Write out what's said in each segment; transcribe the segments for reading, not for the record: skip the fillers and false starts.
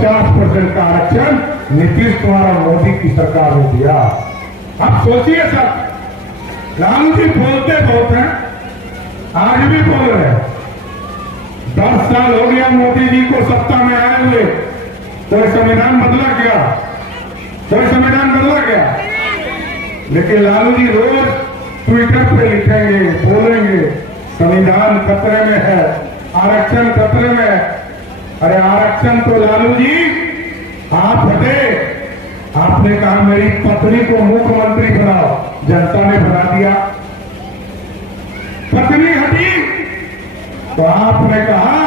50% का आरक्षण नीतीश कुमार और मोदी की सरकार ने दिया। आप सोचिए सर, लालू जी बोलते बहुत हैं, आज भी बोल रहे हैं। 10 साल हो गया मोदी जी को सत्ता में आए हुए, कोई संविधान बदला क्या? कोई संविधान बदला क्या? लेकिन लालू जी रोज ट्विटर पे लिखेंगे, बोलेंगे संविधान खतरे में है, आरक्षण खतरे में है। अरे आरक्षण तो लालू जी आप हटे, आपने कहा मेरी पत्नी को मुख्यमंत्री बनाओ, जनता ने बना दिया। पत्नी हटी तो आपने कहा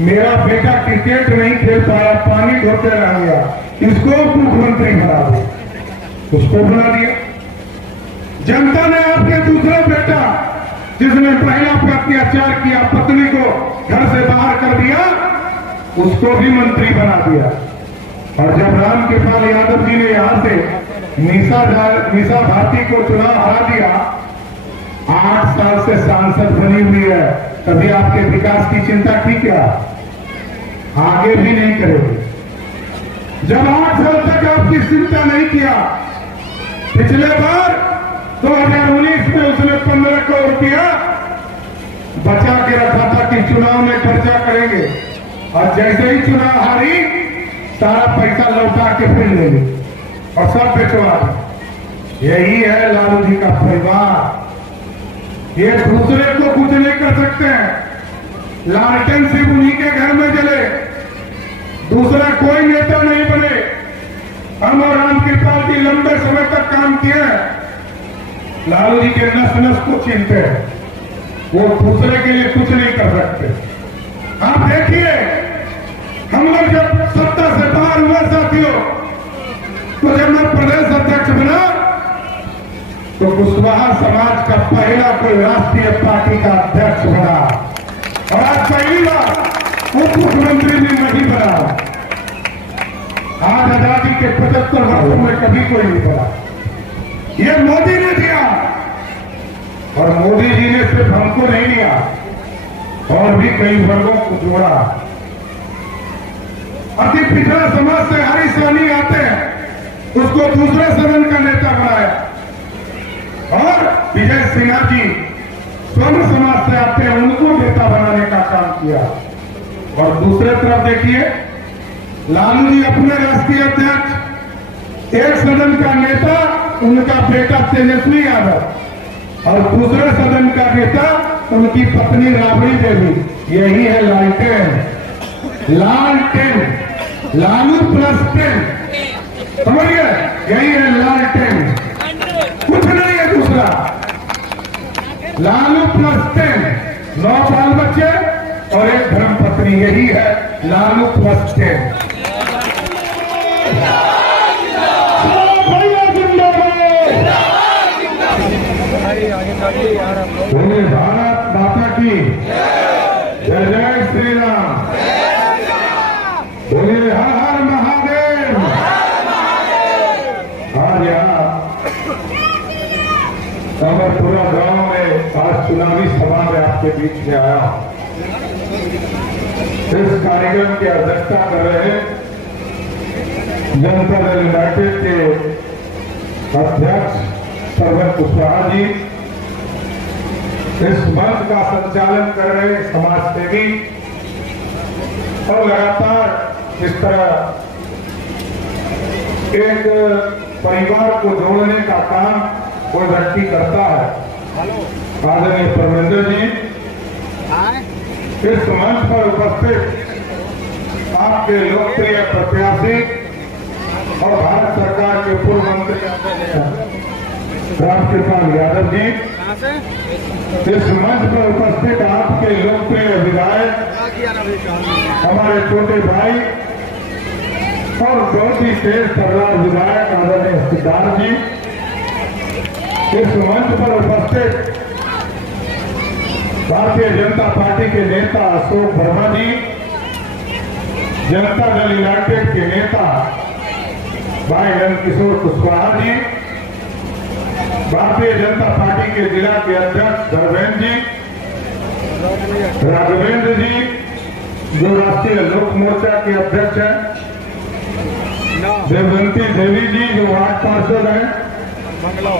मेरा बेटा क्रिकेट नहीं खेल पाया, पानी ढोते रह गया, इसको मुख्यमंत्री बना दो, उसको बना दिया। जनता ने आपके दूसरा बेटा जिसने पहला अत्याचार किया, पत्नी को घर से बाहर कर दिया, उसको भी मंत्री बना दिया। और जब रामकृपाल यादव जी ने यहां से मीसा भारती को चुनाव हरा दिया, 8 साल से सांसद बनी हुई है, तभी आपके विकास की चिंता की क्या? आगे भी नहीं करेगी। जब 8 साल तक आपकी चिंता नहीं किया, पिछले बार 2019 में उसने 15 करोड़ रुपया बचा के रखा था कि चुनाव में खर्चा करेंगे, और जैसे ही चुनाव हारी सारा पैसा लौटा के फिर ले ली और सब बेचवा दी। यही है लालू जी का परिवार। ये दूसरे को कुछ नहीं कर सकते हैं। लालटेन सिर्फ उन्हीं के घर में जले, दूसरा कोई नेता नहीं बने। हम और रामकृपाल जी लंबे समय तक काम किए हैं, लालू जी के नस नस को छीनते हैं, वो दूसरे के लिए कुछ नहीं कर सकते। आप देखिए, हम लोग जब सत्ता से बाहर हुआ साथियों, तो जब मैं प्रदेश अध्यक्ष बना तो कुशवाहा समाज का पहला कोई राष्ट्रीय पार्टी का अध्यक्ष बना, और आज पहली बार उप मुख्यमंत्री भी नहीं बना। आज आजादी के 75 वर्षों में कभी कोई नहीं बना, ये मोदी ने दिया। और मोदी जी ने सिर्फ हमको नहीं दिया, और भी कई वर्गों को जोड़ा। अति पिछड़ा समाज से हरी सहनी आते हैं, उसको दूसरे सदन का नेता बनाया। और विजय सिन्हा जी स्वर्ण समाज से आते हैं, उनको नेता बनाने का काम किया। और दूसरे तरफ देखिए, लालू जी अपने राष्ट्रीय अध्यक्ष, एक सदन का नेता उनका बेटा तेजस्वी यादव, और दूसरे सदन का नेता उनकी पत्नी राबड़ी देवी। यही है लालटेन, लालटेन, लालू प्लस 10, समझिए, यही है लालटेन, कुछ नहीं है दूसरा। लालू प्लस 10, 9 बाल बच्चे और एक धर्म पत्नी, यही है लालू प्लस 10। बोले भारत माता की जय, जय श्री राम। बोले हर हर महादेव। आज यहाँ कमरपुरा गांव में आज चुनावी सभा में आपके बीच में आया। इस कार्यक्रम की अध्यक्षता कर रहे जनता दल यूनाइटेड के अध्यक्ष सरवन कुशवाहा जी, इस मंच का संचालन कर रहे समाज सेवी, और लगातार इस तरह एक परिवार को जोड़ने का काम कोई व्यक्ति करता है। आदरणीय परमेंद्र जी, इस मंच पर उपस्थित आपके लोकप्रिय प्रत्याशी और भारत सरकार के पूर्व मंत्री रामकृपाल यादव जी, इस मंच पर उपस्थित आपके लोकप्रिय विधायक, हमारे छोटे भाई और बहुत ही तेज तर्रार विधायक आदरणीय सिद्धार्थ जी, इस मंच पर उपस्थित भारतीय जनता पार्टी के नेता अशोक वर्मा जी, जनता दल यूनाइटेड के नेता भाई नंदकिशोर कुशवाहा जी, भारतीय जनता पार्टी के जिला के अध्यक्ष धर्मेंद्र जी, राघवेंद्र जी, जो राष्ट्रीय लोक मोर्चा के अध्यक्ष हैं, देववंती देवी जी जो वार्ड पार्षद हैं,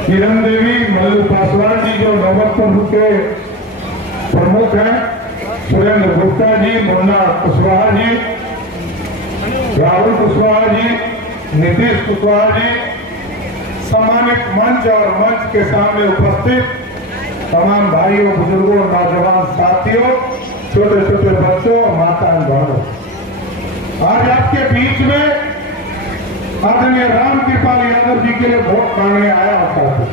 किरण देवी, मल्लू पासवान जी जो नौबतपुर के प्रमुख हैं, सुरेंद्र गुप्ता जी, मुन्ना कुशवाहा जी, राहुल कुशवाहा जी, नीतीश कुशवाहा जी, सम्मानित मंच और मंच के सामने उपस्थित तमाम भाइयों, बुजुर्गों, नौजवान साथियों, छोटे छोटे बच्चों, माता बहनों, आज आपके बीच में आदरणीय राम कृपाल यादव जी के लिए वोट मांगने आया होता है।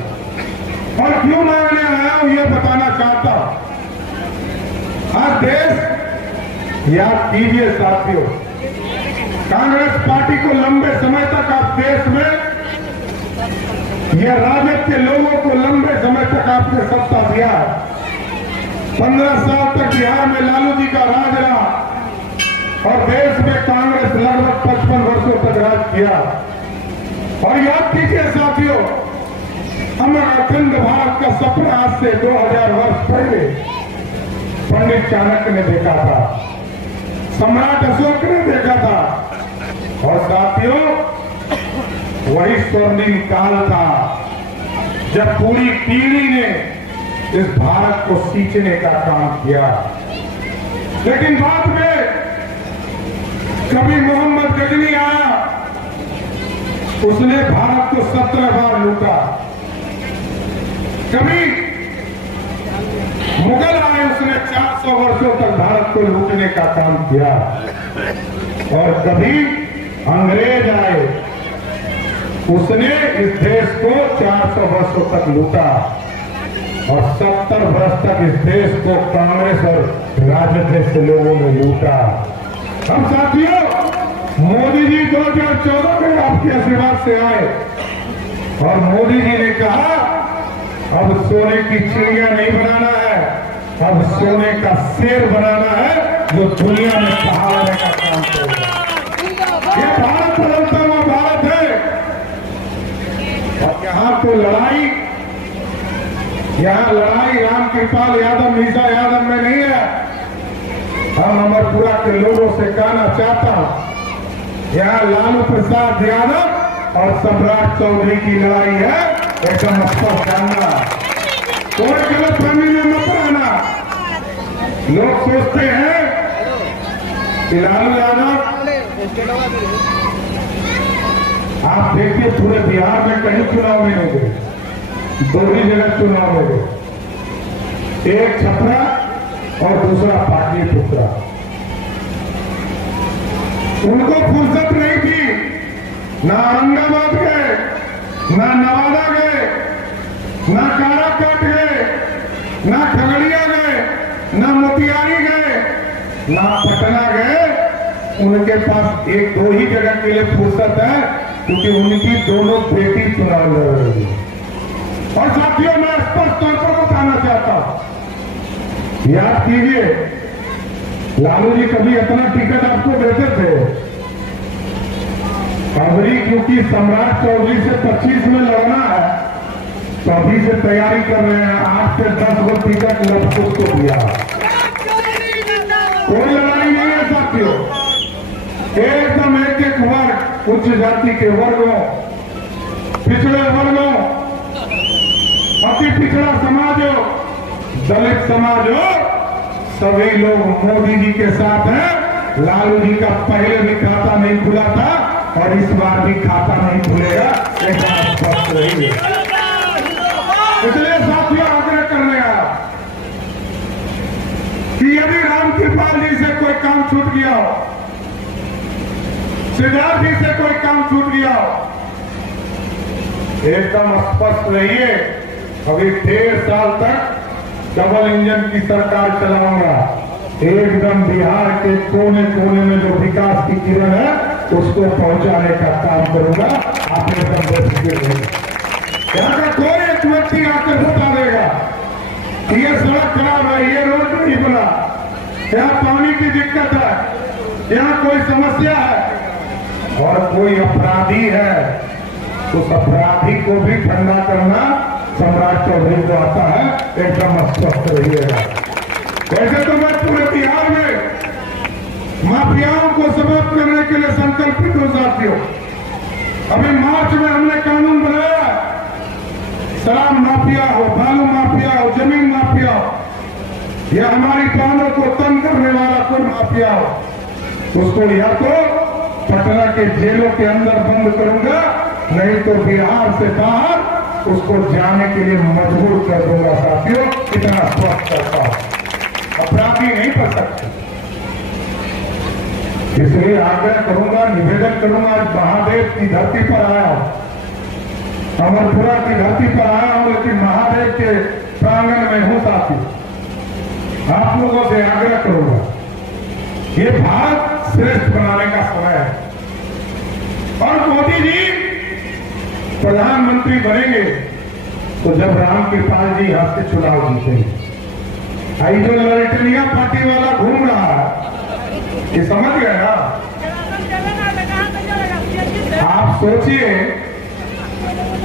और क्यों मांगने आया हूं ये बताना चाहता हूं। आज देश, याद कीजिए साथियों, कांग्रेस पार्टी को लंबे समय तक आप देश में, यह राजद के लोगों को लंबे समय तक आपने सत्ता दिया है। 15 साल तक बिहार में लालू जी का राज रहा और देश में कांग्रेस लगभग 55 वर्षों तक राज किया। और याद कीजिए साथियों, हमारा अखंड भारत का सपना आज से 2000 वर्ष पहले पंडित चाणक्य ने देखा था, सम्राट अशोक ने देखा था। और साथियों, वही स्वर्णिम काल था जब पूरी पीढ़ी ने इस भारत को सींचने का काम किया। लेकिन बाद में कभी मोहम्मद गजनी आया, उसने भारत को 17 बार लूटा। कभी मुगल आए, उसने 400 वर्षों तक भारत को लूटने का काम किया। और कभी अंग्रेज आए, उसने इस देश को 400 वर्षों तक लूटा। और 70 वर्ष तक इस देश को कांग्रेस और राजद जैसे लोगों ने लूटा। हम साथियों, मोदी जी 2014 में आपके आशीर्वाद से आए और मोदी जी ने कहा अब सोने की चिड़िया नहीं बनाना है, अब सोने का शेर बनाना है जो दुनिया में सहारने का काम करेगा। ये भारत बदलता हुआ भारत है। और यहाँ तो लड़ाई राम कृपाल यादव, मीसा यादव में नहीं है। हम अमरपुरा के लोगों से कहना चाहता हूं, यहाँ लालू प्रसाद यादव और सम्राट चौधरी की लड़ाई है, एकदम स्पष्ट जानना। कोई गलतफहमी में मत रहना। लोग सोचते हैं कि लालू यादव, आप देखिए पूरे बिहार में कहीं चुनाव में नहीं गए, 2 ही जगह चुनाव में गए, एक छपरा और दूसरा पाटलिपुत्रा। उनको फुर्सत नहीं थी, ना औरंगाबाद गए, ना नवादा गए, ना काराकाट गए, ना खगड़िया गए, ना मोतिहारी गए, ना पटना गए। उनके पास 1-2 ही जगह के लिए फुर्सत है, क्योंकि उनकी दोनों बेटी चुनाव लड़ रही है। और साथियों, मैं स्पष्ट तौर पर बताना चाहता हूं, याद कीजिए लालू जी कभी इतना टिकट आपको देते थे? अभी क्योंकि सम्राट चौधरी से 25 में लड़ना है, तो अभी से तैयारी कर रहे हैं। 8 से 10 गो टिकट लड़कों को दिया। कोई लड़ाई नहीं है साथियों, एकदम एक वर्ग, उच्च जाति के वर्गों, पिछड़े वर्गों, अति पिछड़ा समाज हो, दलित समाज हो, सभी लोग मोदी जी के साथ हैं। लालू जी का पहले भी खाता नहीं खुला था और इस बार भी खाता नहीं खुलेगा, एक बात स्पष्ट रही है। इसलिए साथियों, आग्रह करने आया कि यदि राम कृपाल जी से कोई काम छूट गया हो, सिद्धार्थ जी से कोई काम छूट गया हो, एकदम स्पष्ट रहिए, अभी 1.5 साल तक डबल इंजन की सरकार चलाऊंगा। एकदम बिहार के कोने कोने में जो विकास की किरण है उसको पहुंचाने का काम करूंगा। आप एकदम बेफिक्र रहिए। यहाँ का कोई एक व्यक्ति आकर बता देगा कि ये सड़क खराब है, ये रोड नहीं बना, यहाँ पानी की दिक्कत है, यहाँ कोई समस्या है और कोई अपराधी है, उस अपराधी को भी ठंडा करना सम्राट चौधरी को आता है। एकदम स्वस्थ रहिएगा। वैसे तो मैं पूरे बिहार में माफियाओं को समाप्त करने के लिए संकल्पित हो साथियों। अभी मार्च में हमने कानून बनाया, शराब माफिया हो, बालू माफिया हो, जमीन माफिया हो, या हमारी प्राणों को तंग करने वाला कोई माफिया हो, उसको या तो पटना के जेलों के अंदर बंद करूंगा, नहीं तो बिहार से बाहर उसको जाने के लिए मजबूर कर दूंगा साथियों। इतना स्पष्ट करता हूं, अपराधी नहीं कर सकते। इसलिए आग्रह करूंगा, निवेदन करूंगा, आज महादेव की धरती पर आया हूं, अमरपुरा की धरती पर आया हूं, लेकिन महादेव के प्रांगण में हूं साथी। आप लोगों से आग्रह करूंगा, ये भारत श्रेष्ठ बनाने का समय है और मोदी जी प्रधानमंत्री बनेंगे तो जब रामकृपाल जी यहाँ से चुनाव जीतेंगे। आई जो लड़कनिया पार्टी वाला घूम रहा है, ये समझ गए ना? आप सोचिए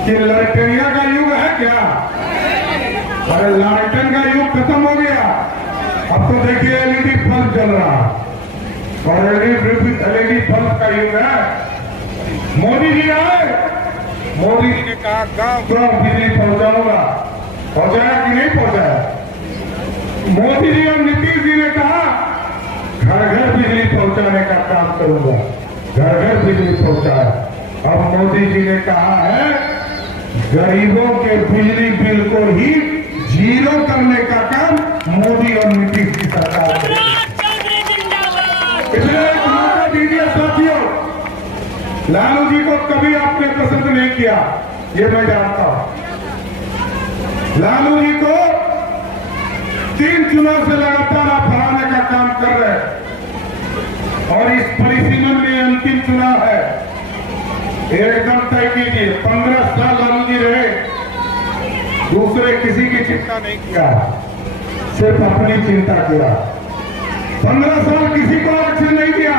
कि लड़कनिया का युग है क्या? अरे लालटेन का युग खत्म हो गया। अब तो देखिए एलईडी बल्ब जल रहा और एलईडी बल्ब का युग है। मोदी जी आए, मोदी जी ने कहा गांव गांव बिजली पहुंचाऊंगा, पहुंचाया कि नहीं पहुंचाया? मोदी जी और नीतीश जी ने कहा घर घर बिजली पहुंचाने का काम करूंगा, घर घर बिजली पहुंचाया। अब मोदी जी ने कहा है गरीबों के बिजली बिल को ही जीरो करने का काम मोदी और नीतीश की सरकार करेगी। इसलिए एक मौका दीजिए साथियों। लालू जी को कभी आपने पसंद नहीं किया, ये मैं जानता हूं। लालू जी को 3 चुनाव से लगातार आप हराने का काम कर रहे हैं और इस परिसीमन में अंतिम चुनाव है। एकदम तय कीजिए, 15 साल लालू जी रहे, दूसरे किसी की चिंता नहीं किया, सिर्फ अपनी चिंता किया। 15 साल किसी को आरक्षण नहीं दिया।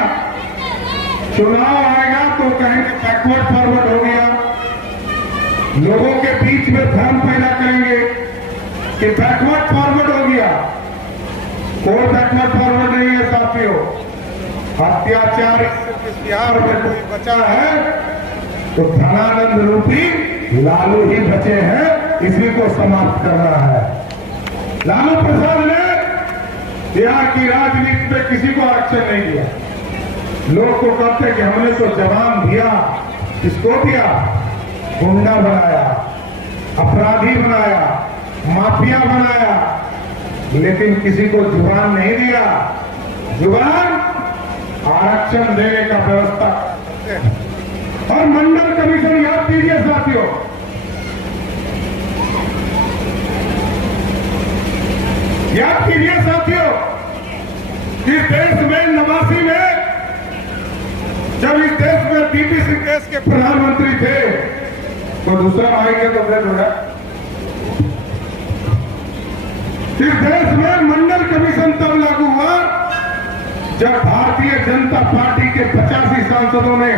चुनाव आएगा तो कहेंगे बैकवर्ड फॉरवर्ड हो गया, लोगों के बीच में भ्रम पैदा करेंगे कि बैकवर्ड फॉरवर्ड हो गया। कोई बैकवर्ड फॉरवर्ड नहीं है साथियों। अत्याचार बिहार में कोई बचा है तो धनानंद रूपी लालू ही बचे हैं, इसी को समाप्त करना है। लालू प्रसाद ने बिहार की राजनीति में किसी को आरक्षण नहीं दिया। लोग को कहते कि हमने तो जवान दिया, किसको दिया? गुंडा बनाया, अपराधी बनाया, माफिया बनाया, लेकिन किसी को जुबान नहीं दिया। जुबान आरक्षण देने का व्यवस्था करते हैं। और मंडल कमीशन याद कीजिए साथियों, याद कीजिए साथियों, इस देश में 89 में जब इस देश में पीपी सिंह देश के प्रधानमंत्री थे तो दूसरा भाई के तो भेद हो गया। इस देश में मंडल कमीशन तब लागू हुआ जब भारतीय जनता पार्टी के 85 सांसदों ने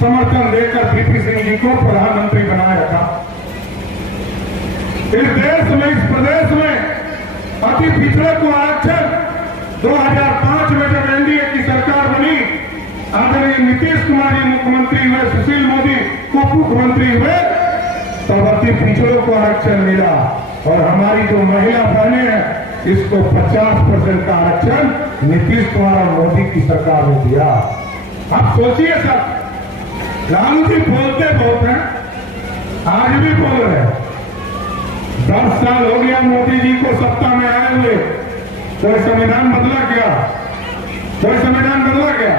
समर्थन देकर पीपी सिंह जी को प्रधानमंत्री बनाया था। इस देश में, इस प्रदेश में अति पिछड़े को आरक्षण 2005 में जब एनडीए की सरकार बनी, आदरणीय नीतीश कुमार जी मुख्यमंत्री हुए, सुशील मोदी उप मुख्यमंत्री हुए, तब अति पिछड़ों को आरक्षण मिला। और हमारी जो महिला बहनें हैं, इसको 50% का आरक्षण नीतीश कुमार और मोदी की सरकार ने दिया। आप सोचिए सर, लालू जी बोलते बहुत हैं, आज भी बोल रहे हैं। 10 साल हो गया मोदी जी को सत्ता में आए हुए, कोई संविधान बदला क्या? कोई संविधान बदला क्या?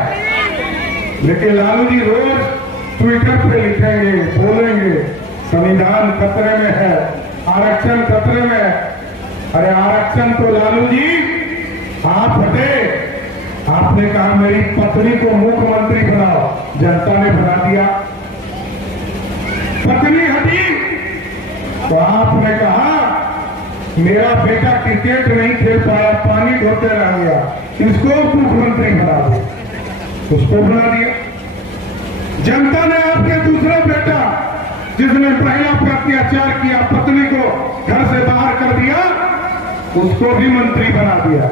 लेकिन लालू जी रोज ट्विटर पे लिखेंगे, बोलेंगे संविधान खतरे में है, आरक्षण खतरे में है। अरे आरक्षण तो लालू जी आप हटे, आपने कहा मेरी पत्नी को मुख्यमंत्री बनाओ, जनता ने बना दिया। पत्नी हटी तो आपने कहा मेरा बेटा क्रिकेट नहीं खेल पाया, पानी ढोते रह गया, इसको मुख्यमंत्री बना दो, उसको बना दिया। जनता ने आपके दूसरा बेटा जिसने पहला पर अत्याचार किया, पत्नी को घर से बाहर कर दिया, उसको भी मंत्री बना दिया।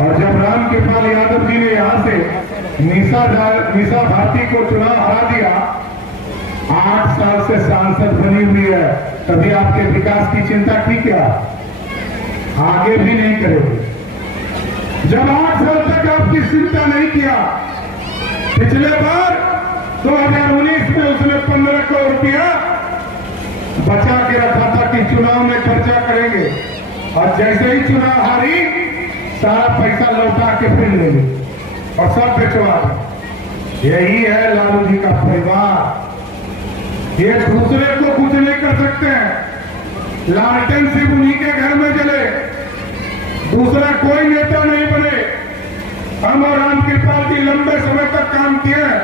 और जब रामकृपाल यादव जी ने यहाँ से मीसा भारती को चुनाव हरा दिया, 8 साल से सांसद बनी हुई है, तभी आपके विकास की चिंता की क्या? आगे भी नहीं करेगी। जब 8 साल तक आपकी चिंता नहीं किया, पिछले बार 2019 में उसने 15 करोड़ रुपया बचा के रखा था कि चुनाव में खर्चा करेंगे, और जैसे ही चुनाव हारी सारा पैसा लौटा के फिर ले ली और सब बेचवा दी। यही है लालू जी का परिवार। ये दूसरे को कुछ नहीं कर सकते हैं। लालटेन सिर्फ उन्हीं के घर में जले, दूसरा कोई नेता नहीं बने। हम और रामकृपाल जी लंबे समय तक काम किए हैं,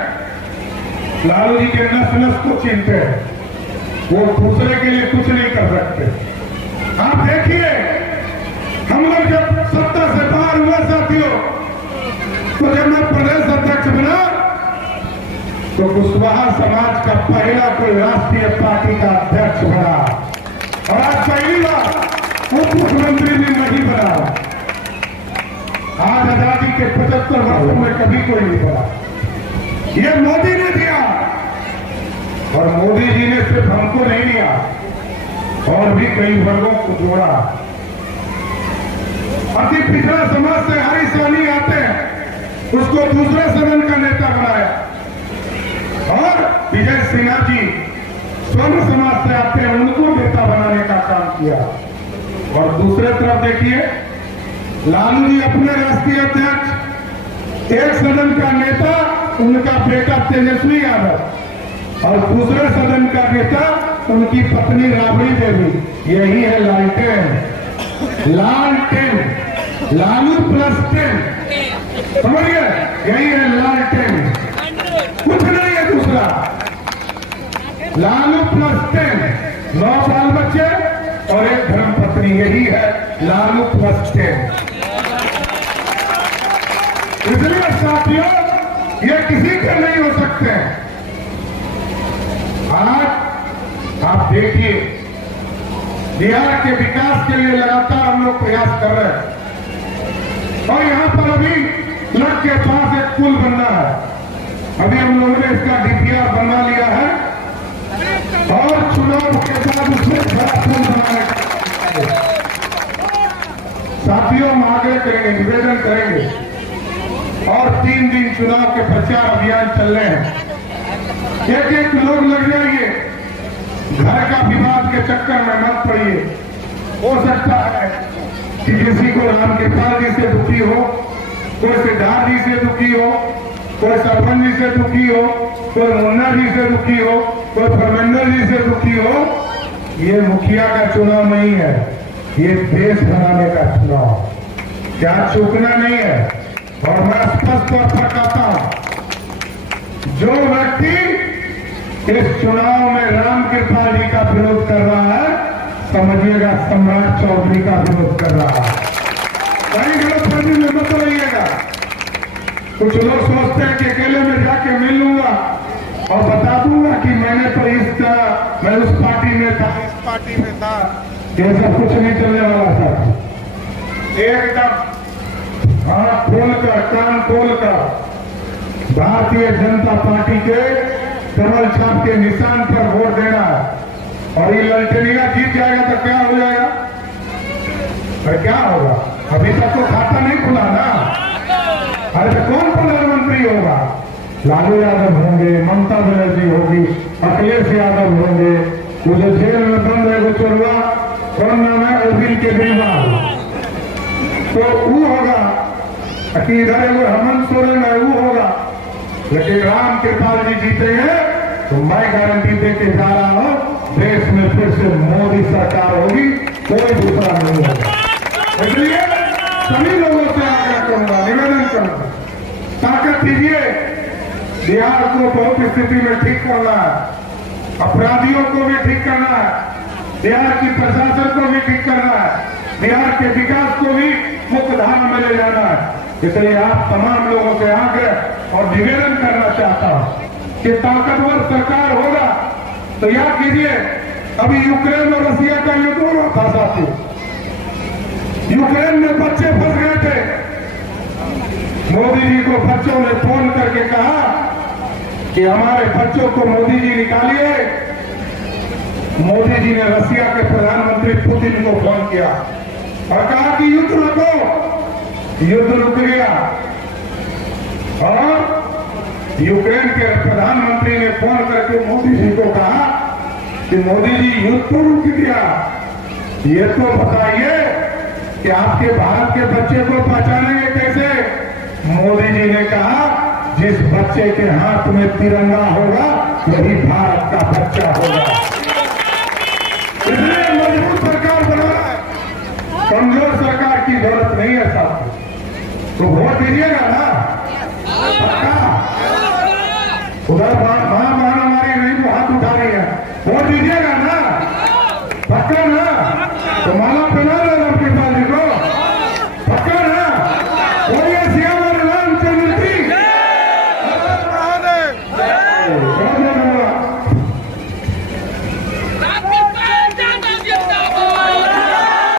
लालू जी के नस नस को चिंते हैं, वो दूसरे के लिए कुछ नहीं कर सकते। आप देखिए, हम लोग जब सत्ता से बाहर हुआ साथियों, तो जब मैं प्रदेश अध्यक्ष बना तो कुशवाहा समाज का पहला कोई राष्ट्रीय पार्टी का अध्यक्ष बना, और आज पहली बार उप मुख्यमंत्री भी नहीं बना। आज आजादी के 75 वर्षों में कभी कोई नहीं बना, ये मोदी ने दिया। और मोदी जी ने सिर्फ हमको नहीं दिया, और भी कई वर्गों को जोड़ा। अति पिछड़ा समाज से हर ईसानी आते हैं, उसको दूसरे सदन का नेता बनाया। और विजय सिन्हा जी स्वर्ण समाज से आते हैं, उनको नेता बनाने का काम किया। और दूसरे तरफ देखिए, लालू जी अपने राष्ट्रीय अध्यक्ष, एक सदन का नेता उनका बेटा तेजस्वी यादव, और दूसरे सदन का नेता उनकी पत्नी राबड़ी देवी। यही है लालटेन, लालटेन, लालू प्लस 10, समझिए, यही है लालटेन, कुछ नहीं है दूसरा। लालू प्लस 10, 9 बाल बच्चे और एक धर्म पत्नी, यही है लालू प्लस 10। इसलिए साथियों, ये किसी के नहीं हो सकते। आज आप देखिए, बिहार के विकास के लिए लगातार हम लोग प्रयास कर रहे हैं, और यहां पर अभी लग के पास एक पुल बनना है। अभी हम लोगों ने इसका डीपीआर बना लिया है, और चुनाव के बाद उसमें बड़ा पुल बनाने का साथियों हम आग्रह करेंगे, निवेदन करेंगे। और 3 दिन चुनाव के प्रचार अभियान चल रहे हैं, एक लोग लग जाइए, घर का विवाद के चक्कर में मत पड़िए। हो सकता है कि किसी को रामकृपाल जी से दुखी हो, कोई सिद्धार्थ जी से दुखी हो, कोई सरपंच जी से दुखी हो, कोई मुन्ना जी से दुखी हो, कोई धर्मेंद्र जी से दुखी हो। ये मुखिया का चुनाव नहीं है, ये देश बनाने का चुनाव, क्या चूकना नहीं है। और मैं स्पष्ट तौर पर कहता हूं, जो व्यक्ति इस चुनाव में रामकृपाल जी का विरोध कर रहा है, समझिएगा सम्राट चौधरी का विरोध कर रहा है। कहीं गलतफहमी में मत रहिएगा। कुछ लोग सोचते हैं कि अकेले में जाके मिल लूंगा और बता दूंगा कि मैंने तो मैं उस पार्टी में था, इस पार्टी में था। ये सब कुछ नहीं चलने वाला था। एकदम हाथ खोलकर, कान खोलकर भारतीय जनता पार्टी के कमल छाप के निशान पर वोट देना है। और ये ललटेनिया जीत जाएगा तो क्या हो जाएगा? अरे क्या होगा? अभी तक तो खाता नहीं खुला ना। अरे तो कौन प्रधानमंत्री होगा? लालू यादव होंगे, ममता बनर्जी होगी, अखिलेश यादव होंगे, मुझे जेल में बंद है वो चोरवा, कौन नाम है, अरविंद केजरीवाल, तो वो होगा कि इधर वो हेमंत सोरेन है, वो होगा। लेकिन रामकृपाल जी जीतेंगे तो मैं गारंटी देके जा रहा हूं, देश में फिर से मोदी सरकार होगी, कोई दूसरा नहीं होगा। इसलिए सभी लोगों से आग्रह करूंगा, निवेदन करूंगा, ताकत दीजिए। बिहार को बहुत स्थिति में ठीक करना है, अपराधियों को भी ठीक करना है, बिहार की प्रशासन को भी ठीक करना है, बिहार के विकास को भी मुख्य धारा में ले जाना है। इसलिए आप तमाम लोगों से आग्रह और निवेदन करना चाहता हूं कि ताकतवर सरकार होगा तो याद कीजिए, अभी यूक्रेन और रशिया का युद्ध हो रहा था साथी। यूक्रेन में बच्चे फंस गए थे, मोदी जी को बच्चों ने फोन करके कहा कि हमारे बच्चों को मोदी जी निकालिए। मोदी जी ने रशिया के प्रधानमंत्री पुतिन को फोन किया और कहा कि युद्ध रुको। युद्ध रुक गया और यूक्रेन के प्रधानमंत्री ने फोन करके मोदी जी को कहा कि मोदी जी युद्ध तो रुक गया, ये तो बताइए कि आपके भारत के बच्चे को पहचानेंगे कैसे। मोदी जी ने कहा जिस बच्चे के हाथ में तिरंगा होगा वही भारत का बच्चा होगा। इसलिए मजबूत सरकार बनाना है, कमजोर सरकार की जरूरत नहीं है साहब। तो वोट दीजिएगा ना पक्का। उधर